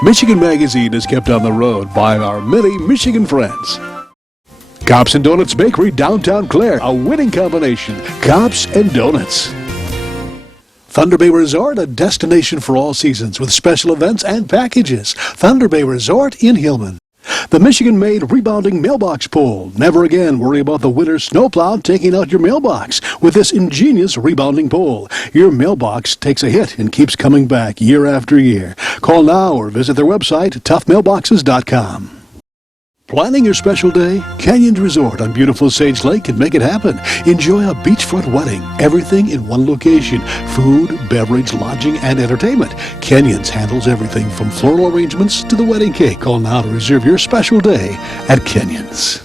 Michigan Magazine is kept on the road by our many Michigan friends. Cops and Donuts Bakery, downtown Clare, a winning combination. Cops and Donuts. Thunder Bay Resort, a destination for all seasons with special events and packages. Thunder Bay Resort in Hillman. The Michigan-made rebounding mailbox pole. Never again worry about the winter snowplow taking out your mailbox with this ingenious rebounding pole. Your mailbox takes a hit and keeps coming back year after year. Call now or visit their website, toughmailboxes.com. Planning your special day? Canyons Resort on beautiful Sage Lake can make it happen. Enjoy a beachfront wedding. Everything in one location. Food, beverage, lodging, and entertainment. Canyons handles everything from floral arrangements to the wedding cake. Call now to reserve your special day at Canyons.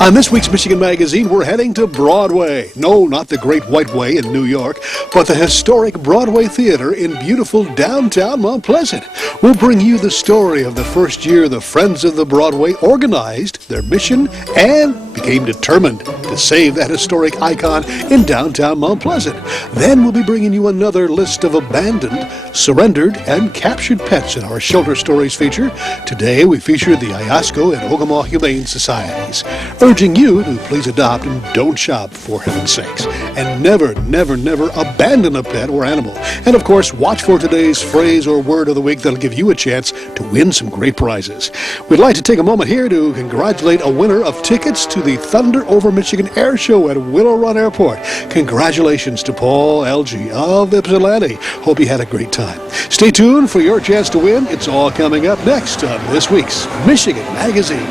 On this week's Michigan Magazine, we're heading to Broadway. No, not the Great White Way in New York, but the historic Broadway Theater in beautiful downtown Mount Pleasant. We'll bring you the story of the first year the Friends of the Broadway organized their mission and became determined to save that historic icon in downtown Mount Pleasant. Then we'll be bringing you another list of abandoned, surrendered, and captured pets in our Shelter Stories feature. Today we feature the Iosco and Ogemaw Humane Societies, urging you to please adopt and don't shop, for heaven's sakes. And never, never, never abandon a pet or animal. And of course, watch for today's phrase or word of the week that'll give you a chance to win some great prizes. We'd like to take a moment here to congratulate a winner of tickets to the Thunder Over Michigan Air Show at Willow Run Airport. Congratulations to Paul Algie of Ypsilanti. Hope you had a great time. Stay tuned for your chance to win. It's all coming up next on this week's Michigan Magazine.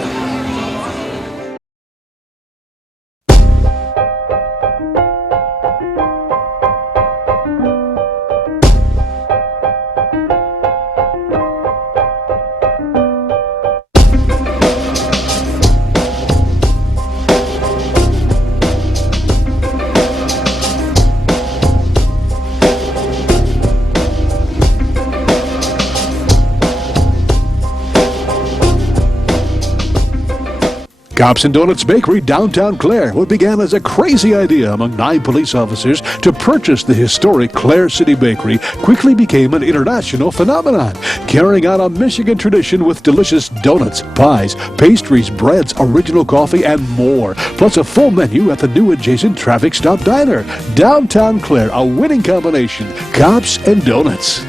Cops and Donuts Bakery, downtown Clare. What began as a crazy idea among 9 police officers to purchase the historic Clare City Bakery quickly became an international phenomenon, carrying on a Michigan tradition with delicious donuts, pies, pastries, breads, original coffee, and more. Plus a full menu at the new adjacent Traffic Stop Diner. Downtown Clare, a winning combination. Cops and Donuts.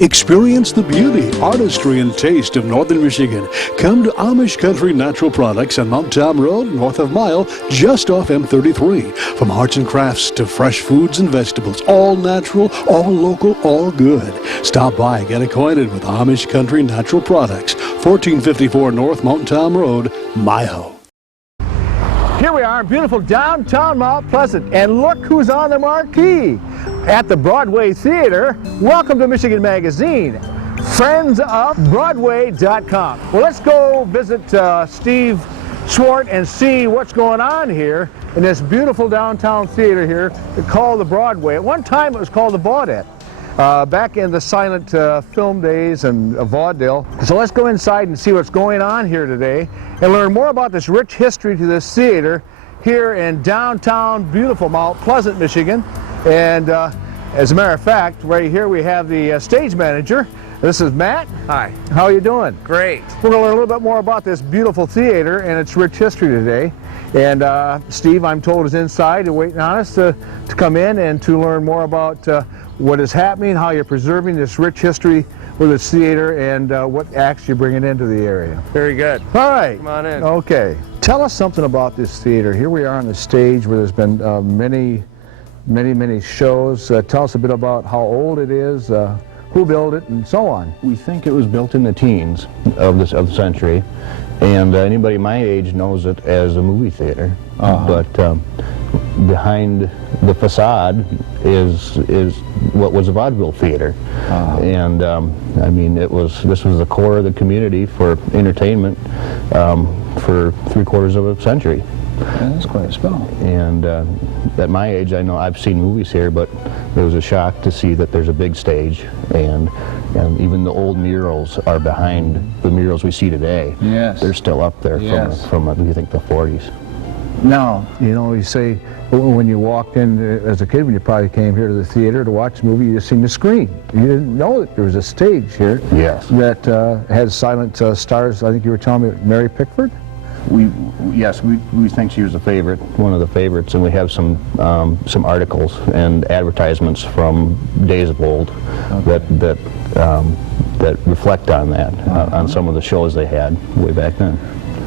Experience the beauty, artistry, and taste of Northern Michigan. Come to Amish Country Natural Products on Mount Tom Road, north of Mile, just off M33. From arts and crafts to fresh foods and vegetables, all natural, all local, all good. Stop by and get acquainted with Amish Country Natural Products, 1454 North Mount Tom Road, Mile. Here we are in beautiful downtown Mount Pleasant, and look who's on the marquee. At the Broadway Theater, welcome to Michigan Magazine, friendsofbroadway.com. Well, let's go visit Steve Swart and see what's going on here in this beautiful downtown theater here called the Broadway. At one time it was called the Baudette, back in the silent film days and vaudeville. So let's go inside and see what's going on here today and learn more about this rich history to this theater here in downtown beautiful Mount Pleasant, Michigan. And as a matter of fact, right here we have the stage manager. This is Matt. Hi. How are you doing? Great. We're going to learn a little bit more about this beautiful theater and its rich history today. And Steve, I'm told, is inside and waiting on us to come in and to learn more about what is happening, how you're preserving this rich history with this theater, and what acts you're bringing into the area. Very good. All right. Come on in. Okay. Tell us something about this theater. Here we are on the stage where there's been many shows. Tell us a bit about how old it is, who built it, and so on. We think it was built in the teens of the century, and anybody my age knows it as a movie theater. But behind the facade is what was a vaudeville theater, and I mean this was the core of the community for entertainment for 3/4 of a century. Yeah, that's quite a spell. And at my age, I know I've seen movies here, but it was a shock to see that there's a big stage, and even the old murals are behind the murals we see today. Yes. They're still up there Yes. from I think the 40s. Now, you know, you say when you walked in as a kid, when you probably came here to the theater to watch a movie, you just seen the screen. You didn't know that there was a stage here. Yes. That had silent stars. I think you were telling me Mary Pickford? Yes, we think she was a favorite, one of the favorites, and we have some articles and advertisements from days of old that reflect on that, on some of the shows they had way back then.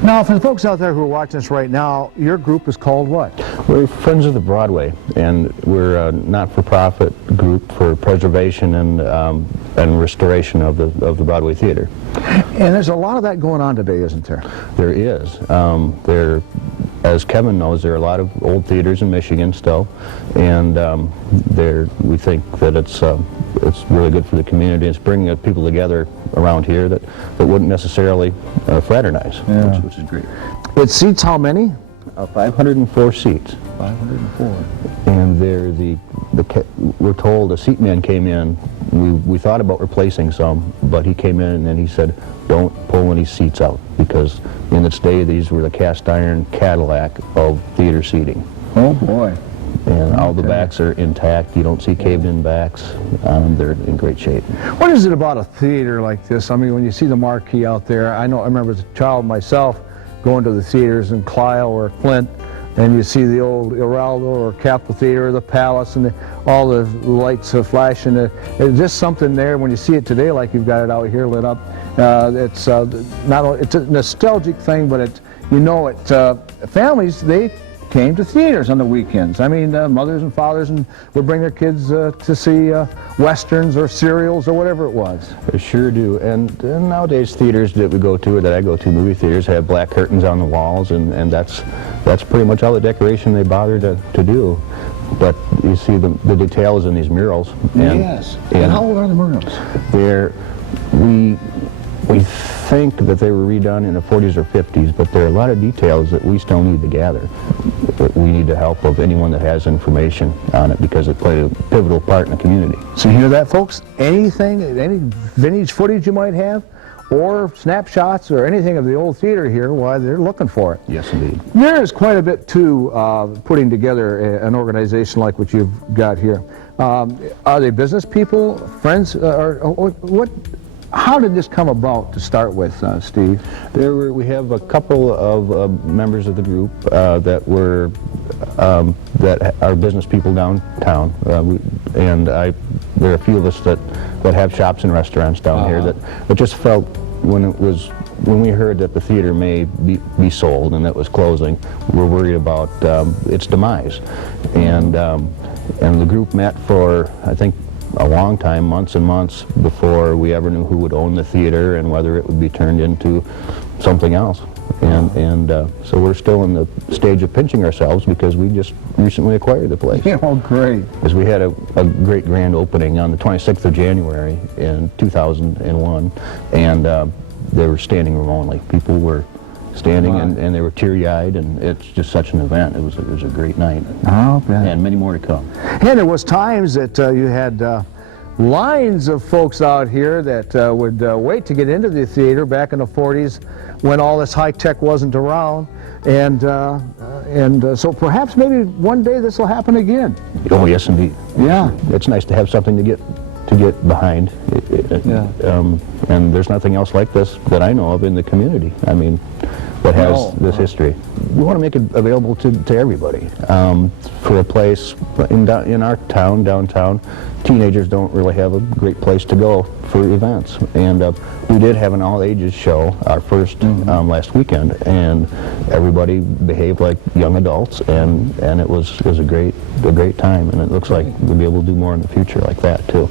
Now, for the folks out there who are watching us right now, your group is called what? We're Friends of the Broadway, and we're a not-for-profit group for preservation and restoration of the Broadway Theater. And there's a lot of that going on today, isn't there? There is. As Kevin knows, there are a lot of old theaters in Michigan still, and we think that it's really good for the community. It's bringing people together around here that wouldn't necessarily fraternize, which is great. It seats how many? 504 seats. 504. And we're told a seat man came in. We thought about replacing some, but he came in and he said, don't pull any seats out, because in its day these were the cast iron Cadillac of theater seating. Oh boy. And all the backs are intact. You don't see caved in backs. They're in great shape. What is it about a theater like this? I mean, when you see the marquee out there, I remember as a child myself going to the theaters in Clio or Flint, and you see the old Iraldo or Capitol Theater or the Palace, and all the lights flashing. It's just something there when you see it today, like you've got it out here lit up. It's not only, it's a nostalgic thing, but families, they came to theaters on the weekends. I mean, mothers and fathers would bring their kids to see westerns or serials or whatever it was. They sure do. And nowadays theaters that we go to, or that I go to, movie theaters, have black curtains on the walls, and that's pretty much all the decoration they bother to do. But you see the details in these murals. Yes. And how old are the murals? We think that they were redone in the 40s or 50s, but there are a lot of details that we still need to gather. That we need the help of anyone that has information on it, because it played a pivotal part in the community. So you hear that, folks? Anything, any vintage footage you might have, or snapshots or anything of the old theater here, why, they're looking for it. Yes, indeed. There is quite a bit to putting together an organization like what you've got here. Are they business people, friends, or what? How did this come about to start with, Steve? We have a couple of members of the group that are business people downtown, and there are a few of us that have shops and restaurants down here that just felt when we heard that the theater may be sold and that was closing, we're worried about its demise, and the group met for, I think, a long time, months and months, before we ever knew who would own the theater and whether it would be turned into something else. And so we're still in the stage of pinching ourselves, because we just recently acquired the place. Yeah, well, great. Because we had a great grand opening on the 26th of January in 2001, and they were standing room only. People were standing, and they were teary-eyed, and it's just such an event. It was a great night. Oh, man. And many more to come. And there was times that you had lines of folks out here that would wait to get into the theater back in the 40s, when all this high tech wasn't around, and so perhaps maybe one day this will happen again. Oh, yes, indeed. Yeah. It's nice to have something to get behind. And there's nothing else like this that I know of in the community. I mean, that has this history. We want to make it available to everybody. For a place in our town, downtown, teenagers don't really have a great place to go for events. And we did have an all-ages show, our first last weekend, and everybody behaved like young adults, and it was a great time. And it looks like we'll be able to do more in the future like that too.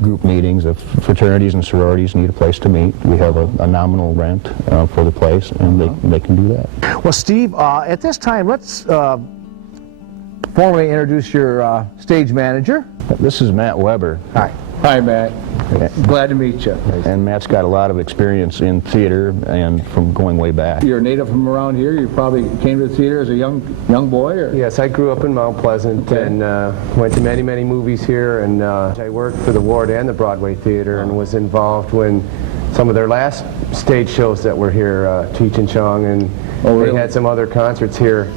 Group meetings of fraternities and sororities need a place to meet. We have a nominal rent for the place, and they can do that. Well, Steve, at this time, let's formally introduce your stage manager. This is Matt Weber. Hi. Hi, Matt. Glad to meet you. And Matt's got a lot of experience in theater, and from going way back. You're a native from around here. You probably came to the theater as a young boy, or? Yes, I grew up in Mount Pleasant, and went to many movies here, and I worked for the Ward and the Broadway Theater, and was involved when some of their last stage shows that were here, Cheech and Chong, and they had some other concerts here.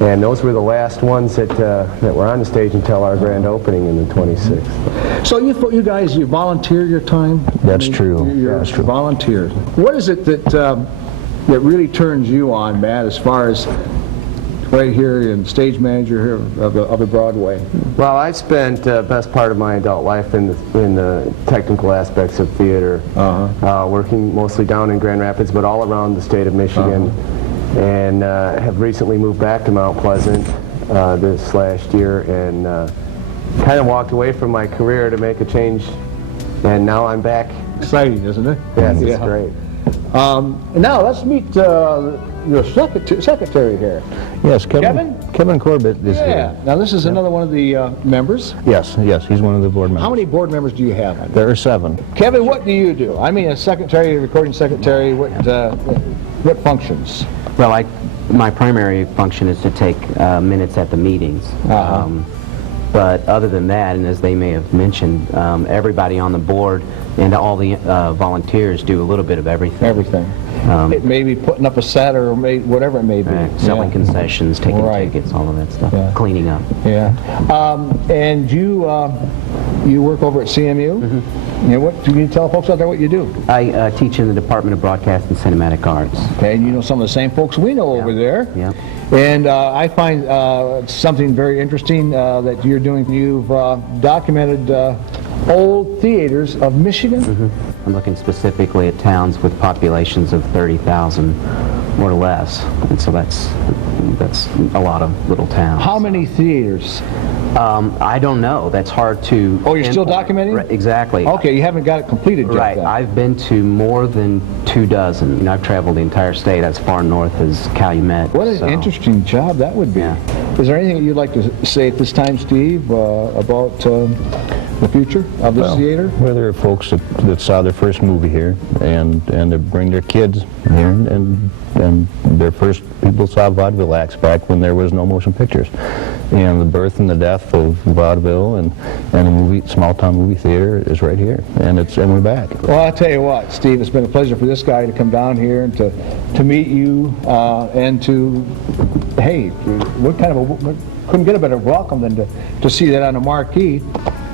And those were the last ones that were on the stage until our grand opening in the 26th. So you guys, you volunteer your time? That's true. You're volunteers. What is it that really turns you on, Matt, as far as right here and stage manager here of the Broadway? Well, I've spent the best part of my adult life in the technical aspects of theater, working mostly down in Grand Rapids, but all around the state of Michigan. And have recently moved back to Mount Pleasant this last year, and kind of walked away from my career to make a change, and now I'm back. Exciting, isn't it? Yes, it's great. Now let's meet your secretary here. Yes, Kevin Corbett is here. Now this is another one of the members. Yes, he's one of the board members. How many board members do you have? There are 7. Kevin, what do you do? I mean, a secretary, a recording secretary, what functions? Well, my primary function is to take minutes at the meetings. But other than that, and as they may have mentioned, everybody on the board and all the volunteers do a little bit of everything. It may be putting up a set or whatever it may be. Selling concessions, taking tickets, all of that stuff, cleaning up. And you work over at CMU? What can you tell folks out there what you do? I teach in the Department of Broadcast and Cinematic Arts. Okay, and you know some of the same folks we know over there. And I find something very interesting that you're doing. You've documented old theaters of Michigan. I'm looking specifically at towns with populations of 30,000 or less, and so that's a lot of little towns. How many theaters? I don't know. That's hard to... Oh, you're still documenting? Right, exactly. Okay, you haven't got it completed yet. Right. Then. I've been to more than 24. You know, I've traveled the entire state as far north as Calumet. What an interesting job that would be. Is there anything that you'd like to say at this time, Steve, about the future of this theater? Well, there are folks that saw their first movie here, and they bring their kids here, and their first people saw vaudeville acts back when there was no motion pictures. And the birth and the death of vaudeville and a small town movie theater is right here, and we're back. Well, I'll tell you what, Steve, it's been a pleasure for this guy to come down here and to meet you and to, hey, what kind of couldn't get a better welcome than to see that on a marquee.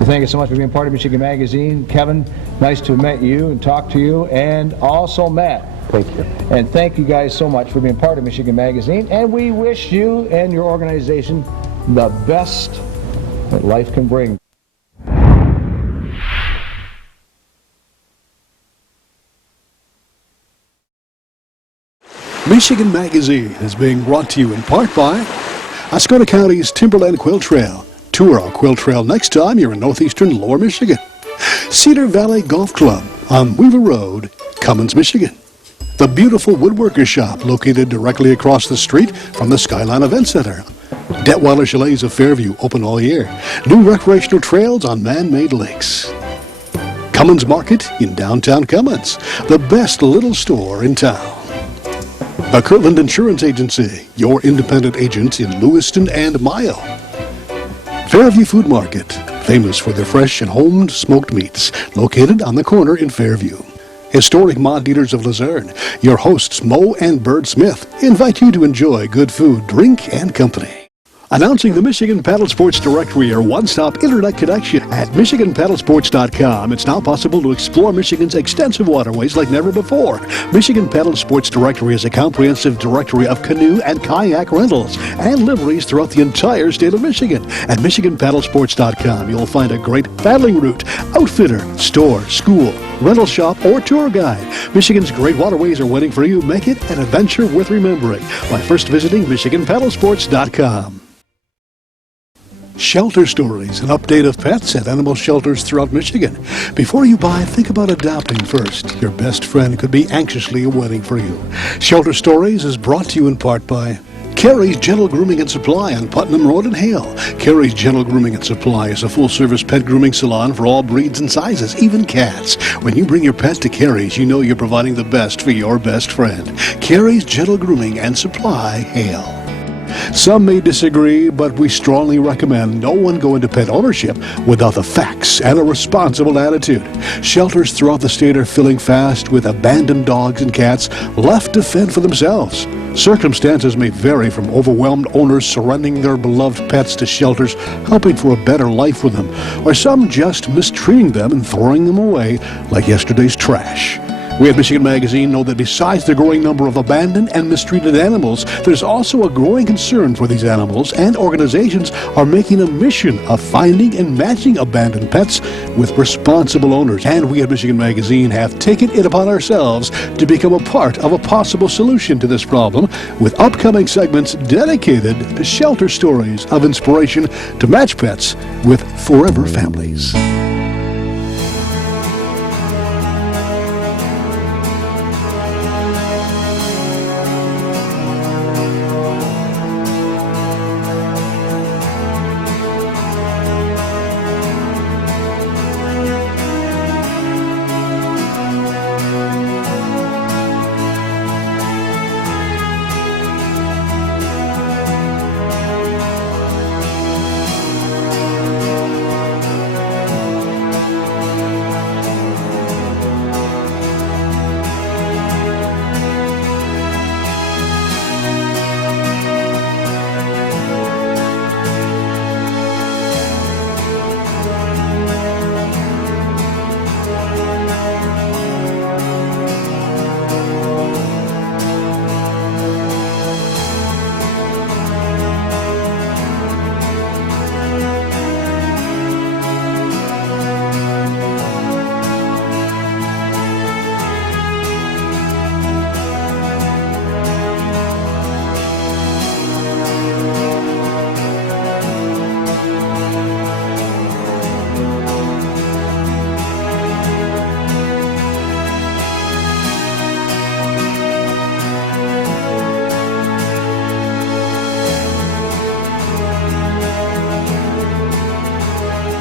Thank you so much for being part of Michigan Magazine. Kevin, nice to have met you and talk to you, and also Matt. Thank you. And thank you guys so much for being part of Michigan Magazine, and we wish you and your organization the best that life can bring. Michigan Magazine is being brought to you in part by Ascona County's Timberland Quilt Trail. Tour our quilt trail next time you're in northeastern Lower Michigan. Cedar Valley Golf Club on Weaver Road, Cummins, Michigan. The beautiful Woodworker Shop located directly across the street from the Skyline Event Center. Detweiler Chalets of Fairview open all year. New recreational trails on man-made lakes. Cummins Market in downtown Cummins, the best little store in town. The Kirtland Insurance Agency, your independent agents in Lewiston and Mile. Fairview Food Market, famous for their fresh and homed smoked meats, located on the corner in Fairview. Historic Mod Dealers of Luzerne, your hosts Mo and Bird Smith invite you to enjoy good food, drink, and company. Announcing the Michigan Paddle Sports Directory, your one-stop internet connection at MichiganPaddlesports.com. It's now possible to explore Michigan's extensive waterways like never before. Michigan Paddle Sports Directory is a comprehensive directory of canoe and kayak rentals and liveries throughout the entire state of Michigan. At MichiganPaddlesports.com, you'll find a great paddling route, outfitter, store, school, rental shop, or tour guide. Michigan's great waterways are waiting for you. Make it an adventure worth remembering by first visiting MichiganPaddlesports.com. Shelter Stories, an update of pets at animal shelters throughout Michigan. Before you buy, think about adopting first. Your best friend could be anxiously waiting for you. Shelter Stories is brought to you in part by Carrie's Gentle Grooming and Supply on Putnam Road in Hale. Carrie's Gentle Grooming and Supply is a full-service pet grooming salon for all breeds and sizes, even cats. When you bring your pet to Carrie's, you know you're providing the best for your best friend. Carrie's Gentle Grooming and Supply, Hale. Some may disagree, but we strongly recommend no one go into pet ownership without the facts and a responsible attitude. Shelters throughout the state are filling fast with abandoned dogs and cats left to fend for themselves. Circumstances may vary from overwhelmed owners surrendering their beloved pets to shelters, hoping for a better life with them, or some just mistreating them and throwing them away like yesterday's trash. We at Michigan Magazine know that besides the growing number of abandoned and mistreated animals, there's also a growing concern for these animals, and organizations are making a mission of finding and matching abandoned pets with responsible owners. And we at Michigan Magazine have taken it upon ourselves to become a part of a possible solution to this problem with upcoming segments dedicated to shelter stories of inspiration to match pets with forever families.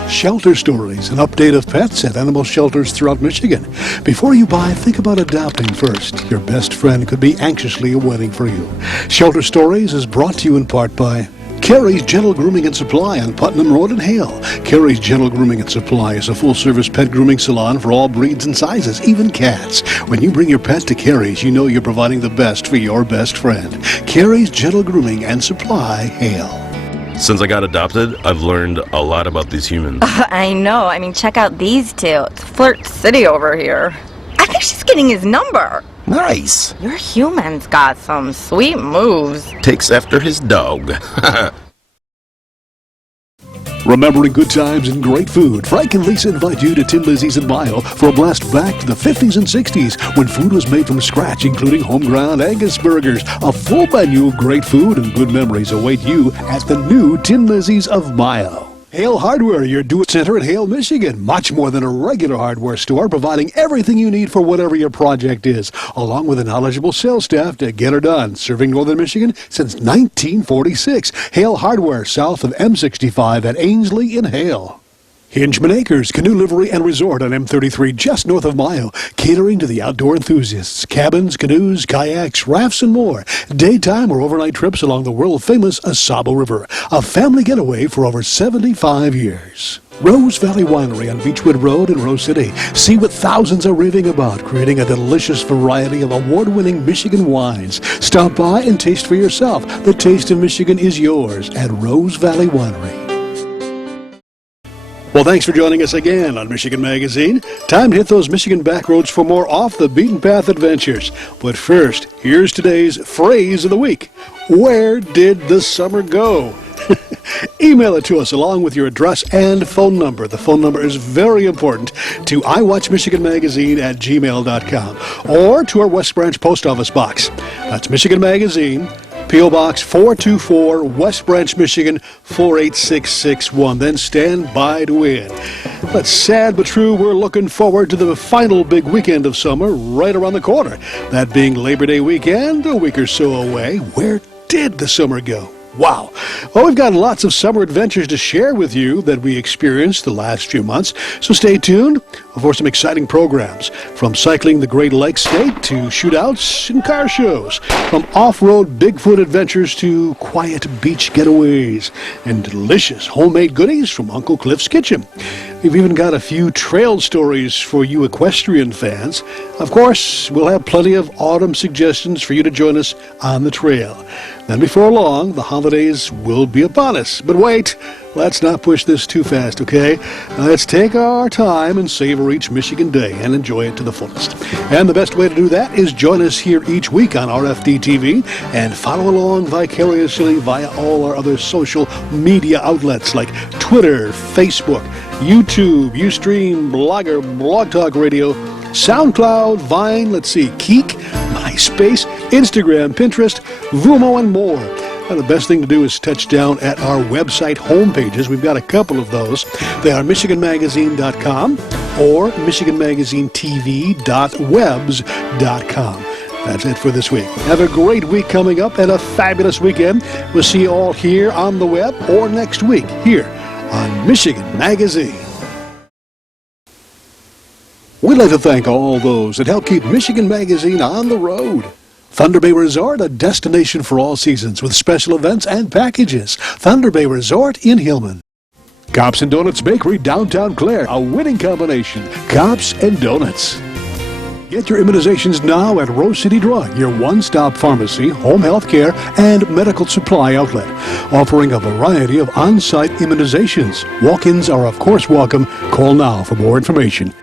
Shelter Stories, an update of pets at animal shelters throughout Michigan. Before you buy, think about adopting first. Your best friend could be anxiously awaiting for you. Shelter Stories is brought to you in part by Carrie's Gentle Grooming and Supply on Putnam Road in Hale. Carrie's Gentle Grooming and Supply is a full-service pet grooming salon for all breeds and sizes, even cats. When you bring your pet to Carrie's, you know you're providing the best for your best friend. Carrie's Gentle Grooming and Supply, Hale. Since I got adopted, I've learned a lot about these humans. I know. I mean, check out these two. It's Flirt City over here. I think she's getting his number. Nice. Your human's got some sweet moves. Takes after his dog. Remembering good times and great food, Frank and Lisa invite you to Tin Lizzie's in Mayo for a blast back to the 50s and 60s when food was made from scratch, including home-ground Angus burgers. A full menu of great food and good memories await you at the new Tin Lizzie's of Mayo. Hale Hardware, your do-it-center in Hale, Michigan. Much more than a regular hardware store, providing everything you need for whatever your project is, along with a knowledgeable sales staff to get her done. Serving Northern Michigan since 1946. Hale Hardware, south of M65 at Ainsley in Hale. Hingeman Acres, Canoe Livery and Resort on M33 just north of Mayo, catering to the outdoor enthusiasts. Cabins, canoes, kayaks, rafts, and more. Daytime or overnight trips along the world-famous Asabo River. A family getaway for over 75 years. Rose Valley Winery on Beechwood Road in Rose City. See what thousands are raving about, creating a delicious variety of award-winning Michigan wines. Stop by and taste for yourself. The taste of Michigan is yours at Rose Valley Winery. Well, thanks for joining us again on Michigan Magazine. Time to hit those Michigan back roads for more off-the-beaten-path adventures. But first, here's today's phrase of the week. Where did the summer go? Email it to us along with your address and phone number. The phone number is very important to iWatchMichiganMagazine@gmail.com or to our West Branch Post Office box. That's Michigan Magazine, P.O. Box 424, West Branch, Michigan 48661. Then stand by to win. But sad but true, we're looking forward to the final big weekend of summer right around the corner. That being Labor Day weekend, a week or so away. Where did the summer go? Wow. Well, we've got lots of summer adventures to share with you that we experienced the last few months, so stay tuned for some exciting programs. From cycling the Great Lakes State to shootouts and car shows. From off-road Bigfoot adventures to quiet beach getaways. And delicious homemade goodies from Uncle Cliff's Kitchen. We've even got a few trail stories for you equestrian fans. Of course, we'll have plenty of autumn suggestions for you to join us on the trail. Then before long, the holidays will be upon us. But wait, let's not push this too fast, okay? Let's take our time and savor each Michigan day and enjoy it to the fullest. And the best way to do that is join us here each week on RFD TV and follow along vicariously via all our other social media outlets like Twitter, Facebook, YouTube, Ustream, Blogger, Blog Talk Radio, SoundCloud, Vine, Keek, MySpace, Instagram, Pinterest, Vumo, and more. And the best thing to do is touch down at our website homepages. We've got a couple of those. They are MichiganMagazine.com or MichiganMagazineTV.webs.com. That's it for this week. Have a great week coming up and a fabulous weekend. We'll see you all here on the web or next week here on Michigan Magazine. We'd like to thank all those that help keep Michigan Magazine on the road. Thunder Bay Resort, a destination for all seasons with special events and packages. Thunder Bay Resort in Hillman. Cops and Donuts Bakery, downtown Clare, a winning combination. Cops and Donuts. Get your immunizations now at Rose City Drug, your one-stop pharmacy, home health care, and medical supply outlet, offering a variety of on-site immunizations. Walk-ins are of course welcome. Call now for more information.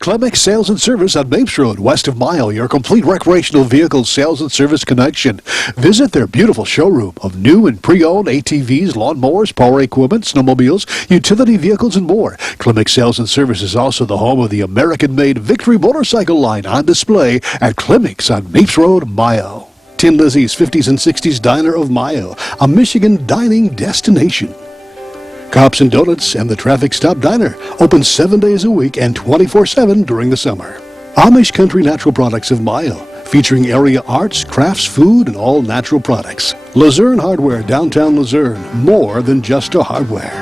Clemix Sales and Service on Mapes Road, west of Mile, your complete recreational vehicle sales and service connection. Visit their beautiful showroom of new and pre-owned ATVs, lawnmowers, power equipment, snowmobiles, utility vehicles, and more. Clemix Sales and Service is also the home of the American-made Victory motorcycle line on display at Clemix on Mapes Road, Mayo. Tin Lizzie's 50s and 60s Diner of Mayo, a Michigan dining destination. Cops and Donuts and the Traffic Stop Diner, open 7 days a week and 24/7 during the summer. Amish Country Natural Products of Mayo, featuring area arts, crafts, food, and all natural products. Luzerne Hardware, downtown Luzerne, more than just a hardware.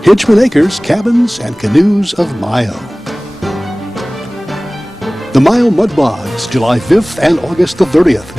Hitchman Acres, Cabins and Canoes of Mayo. The Mayo Mud Bogs, July 5th and August the 30th.